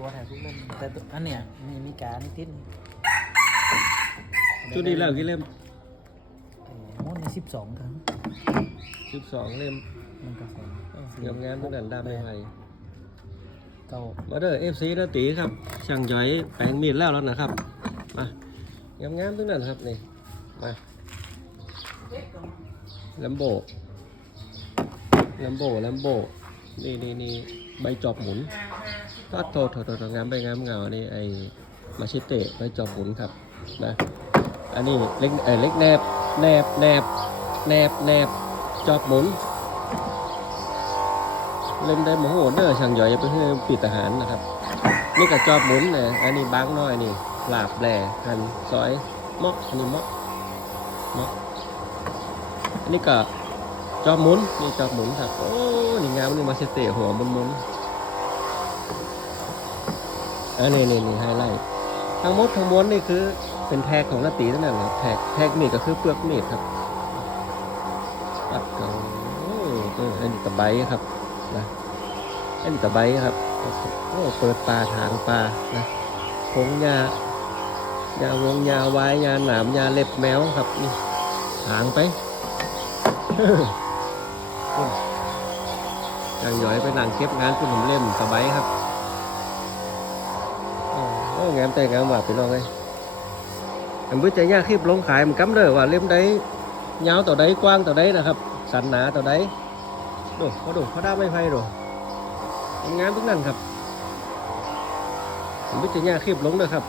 ตัวถ่ายทุกเล่มแต่ตัวอันเนี้ยมีมีการนิดนิดชุดนี้แล้วกี่เล่มมดในสิบสองครั้งสิบสองเล่มมันก็ของงามงามๆทั้งนั้นดำไม่ไผ่เก้ามาเด้อเอฟซีนาตีครับ ช่างย้อยแปลงมีดแล้วแล้วนะครับ มางามงามๆทั้งนั้นครับนี่ มาแลมโบแลมโบแลมโบ นี่นี่นี่ใบจอบหมุน ก็โทษโทษโทษงามใบงามเงานี่ไอมาชิเตะใบจอบหมุนครับนะอันนี้เล็กเออเล็กแนบแนบแนบแนบแนบจอบหมุน เล่นได้โมโหเด้อช่างย่อยไปเพื่อปิดทหารนะครับนี่ก็จอบหมุนนะอันนี้บางน้อยนี่ลาบแหล่หันซอยมอกอันนี้มอกมอกอันนี้ก็จอบหมุนนี่จอบหมุนครับโอ้นี่งามนี่มาเสเตะหัวมุนมุน อันนี้นี่นี่ไฮไลท์ทั้งหมดทั้งมวลนี่คือเป็นแท็กของนาตีทั้งนั้นครับแท็กแท็กนี่ก็คือเปลือกมีดครับปัดเก่าอ้เอออันนี้ตะไบครับนะอันนี้ตะไบครับโอ้เปิดปลาทางปลานะพงยายาวงยาไว้ยาหนามยาเล็บแมวครับนี่หางไปอย่างหย่อยไปนั่งเก็บงานคุณผมเล่มสบายครับ อ้งามแต่งามว่าไปลองเลยอันวิจัยยากคลิปลงขายมันกำเด้อว่าเล่มใดยาวต่อใดกว้างต่อใดนะครับ สันหนาต่อใดดูเขาดูเขาได้ไม่ไพ่ดูงามทุกนั่นครับอันวิจัยยากคลิปลงเด้อครับ